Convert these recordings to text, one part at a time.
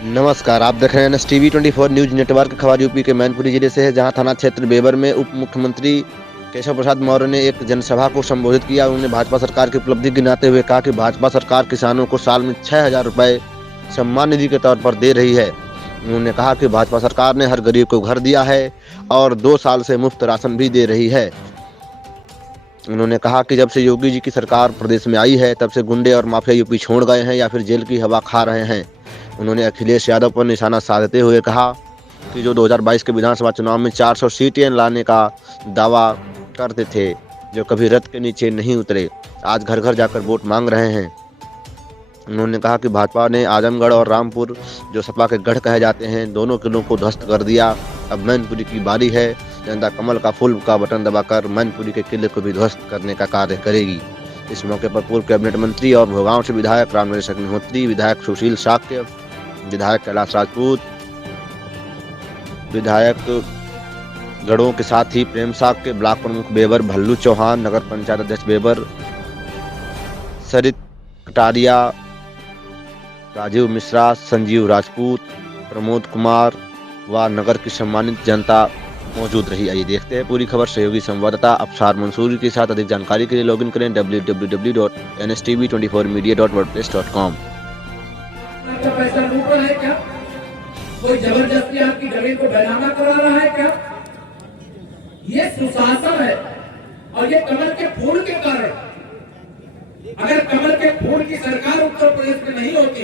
नमस्कार, आप देख रहे हैं NSTV 24 न्यूज नेटवर्क। खबर यूपी के मैनपुरी जिले से है, जहां थाना क्षेत्र बेबर में उप मुख्यमंत्री केशव प्रसाद मौर्य ने एक जनसभा को संबोधित किया। उन्होंने भाजपा सरकार की उपलब्धि गिनाते हुए कहा कि भाजपा सरकार किसानों को साल में 6,000 रुपए सम्मान निधि के तौर पर दे रही है। उन्होंने कहा कि भाजपा सरकार ने हर गरीब को घर दिया है और 2 साल से मुफ्त राशन भी दे रही है। उन्होंने कहा कि जब से योगी जी की सरकार प्रदेश में आई है, तब से गुंडे और माफिया यूपी छोड़ गए हैं या फिर जेल की हवा खा रहे हैं। उन्होंने अखिलेश यादव पर निशाना साधते हुए कहा कि जो 2022 के विधानसभा चुनाव में 400 सीटें लाने का दावा करते थे, जो कभी रथ के नीचे नहीं उतरे, आज घर घर जाकर वोट मांग रहे हैं। उन्होंने कहा कि भाजपा ने आजमगढ़ और रामपुर, जो सपा के गढ़ कहे जाते हैं, दोनों किलों को ध्वस्त कर दिया। अब मैनपुरी की बारी है। जनता कमल का फूल का बटन दबाकर मैनपुरी के किले को भी ध्वस्त करने का कार्य करेगी। इस मौके पर पूर्व कैबिनेट मंत्री और भोगांव से विधायक रामनरेश अग्निहोत्री, विधायक सुशील शाक्य, विधायक कैलाश राजपूत, विधायक गढ़ों के साथ ही प्रेम शाक्य, ब्लॉक प्रमुख बेबर भल्लू चौहान, नगर पंचायत अध्यक्ष बेबर सरित कटारिया, राजीव मिश्रा, संजीव राजपूत, प्रमोद कुमार व नगर की सम्मानित जनता मौजूद रही। आइए देखते हैं पूरी खबर। सहयोगी संवाददाता अफसार मंसूरी के साथ। अधिक जानकारी के लिए लॉगिन करें www.nstv24media.wordpress.com। आपका पैसा मुंह पर है क्या? कोई जबरदस्ती आपकी जमीन को बैनामा करा रहा है क्या? ये सुशासन है और ये कमल के फूल के कारण। अगर कमल के फूल की सरकार उत्तर प्रदेश में नहीं होती,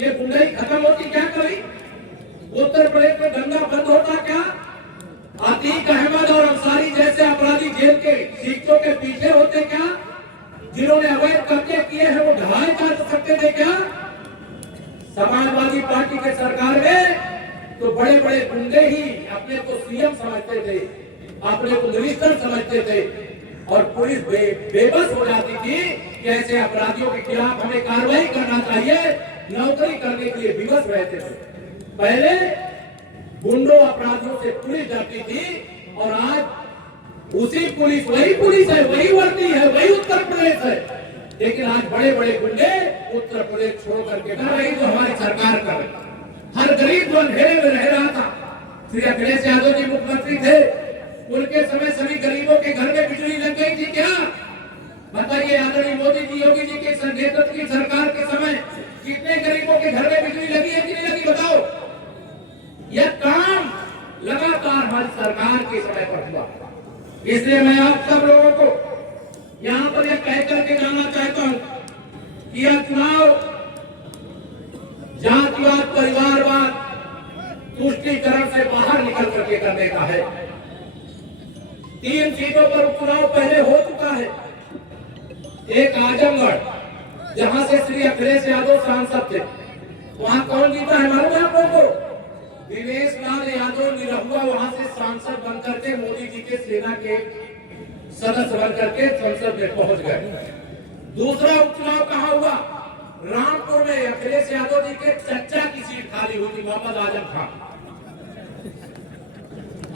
ये गुंडाई खत्म होती क्या कभी? उत्तर प्रदेश में दंगा बंद होता क्या? अतीक अहमद और अंसारी जैसे अपराधी जेल के सीटों के पीछे होते क्या? जिन्होंने अवैध कब्जे किए हैं वो ढहाई कर सकते थे क्या? समाजवादी पार्टी के सरकार में तो बड़े बड़े गुंडे ही अपने को सीएम समझते थे, अपने को मिनिस्टर समझते थे और पुलिस बेबस हो जाती थी कि ऐसे अपराधियों के खिलाफ हमें कार्रवाई करना चाहिए, नौकरी करने के लिए विवश रहते थे। पहले गुंडों अपराधियों से पुलिस डरती थी और आज उसी पुलिस, वही पुलिस है, वही वर्दी है, वही उत्तर प्रदेश है। लेकिन आज बड़े बड़े गुंडे उत्तर प्रदेश छोड़ करके डर रही जो हमारी सरकार कर रही। हर गरीब जो अंधेरे में रह रहा था, श्री अखिलेश यादव जी मुख्यमंत्री थे, उनके समय सभी गरीबों के घर में बिजली लग गई थी क्या? बताइए, आदरणीय मोदी जी, योगी जी के नेतृत्व की सरकार के समय कितने गरीबों के घर में बिजली लगी है कि नहीं लगी? बताओ। यह काम लगातार हमारी सरकार के समय पर हुआ। इसलिए मैं आप सब लोगों को यहाँ पर यह कह करके जानना चाहता हूँ कि यह चुनाव जातिवाद, परिवारवाद, तुष्टीकरण से बाहर निकल करके करने का है। 3 सीटों पर उपचुनाव पहले हो चुका है। एक आजमगढ़, जहां से श्री अखिलेश यादव सांसद थे, वहां कौन जीता है मालूम है आप लोगों को? दिनेश लाल यादव निरहुआ वहां से सांसद बनकर के मोदी जी के सेना के सदस्य बनकर के संसद में पहुंच गए। दूसरा उपचुनाव कहां हुआ? रामपुर में अखिलेश यादव जी के चचा की सीट खाली हुई थी, मोहम्मद आजम खान।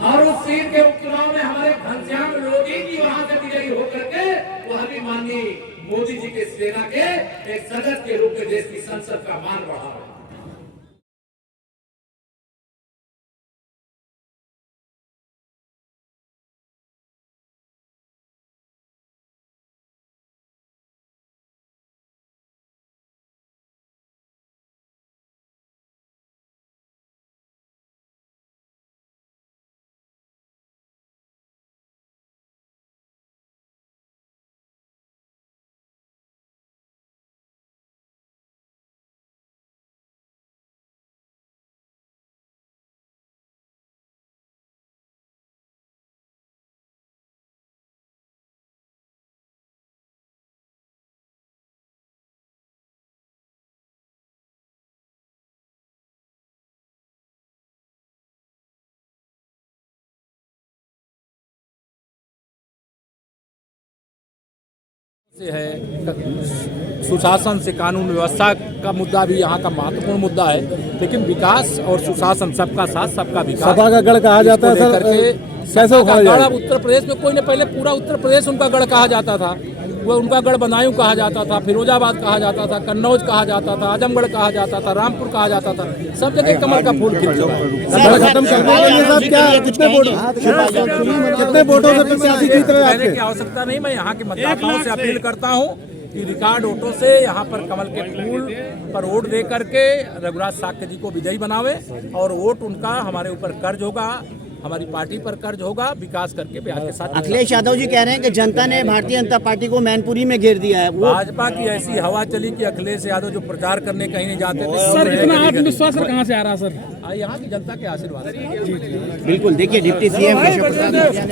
और उस सीट के उपचुनाव में हमारे घनश्याम लोधी जी वहां से विजयी होकर के वह भी माननीय मोदी जी के सेना के एक सदस्य के रूप में देश की संसद का मान बढ़ा रहे। से है सुशासन से, कानून व्यवस्था का मुद्दा भी यहाँ का महत्वपूर्ण मुद्दा है। लेकिन विकास और सुशासन, सबका साथ सबका विकास, सपा का गढ़ कहा जाता है सर, कैसे उखाड़ा जाए? उत्तर प्रदेश में कोई ने, पहले पूरा उत्तर प्रदेश उनका गढ़ कहा जाता था। वो उनका गढ़ बदायूं कहा जाता था, फिरोजाबाद कहा जाता था, कन्नौज कहा जाता था, आजमगढ़ कहा जाता था, रामपुर कहा जाता था, सब जगह कमल का फूल खिल चुका है। कितने वोटों से प्रत्याशी जीत रहे हैं कहने आपके? की आवश्यकता नहीं, मैं यहाँ के मतदाताओं से अपील करता हूँ कि रिकॉर्ड वोटों से यहाँ पर कमल के फूल पर वोट दे करके रघुराज साक्य जी को विजयी बनावे, और वोट उनका हमारे ऊपर कर्ज होगा, हमारी पार्टी पर कर्ज होगा, विकास करके बिहार के साथ। अखिलेश यादव जी कह रहे हैं कि जनता ने भारतीय जनता पार्टी को मैनपुरी में घेर दिया है। वो भाजपा की ऐसी हवा चली कि अखिलेश यादव जो प्रचार करने कहीं नहीं जाते थे। सर इतना आत्मविश्वास कहाँ से आ रहा सर? यहाँ की जनता के आशीर्वाद से। बिल्कुल, देखिए डिप्टी सीएम केशव प्रसाद मौर्य ने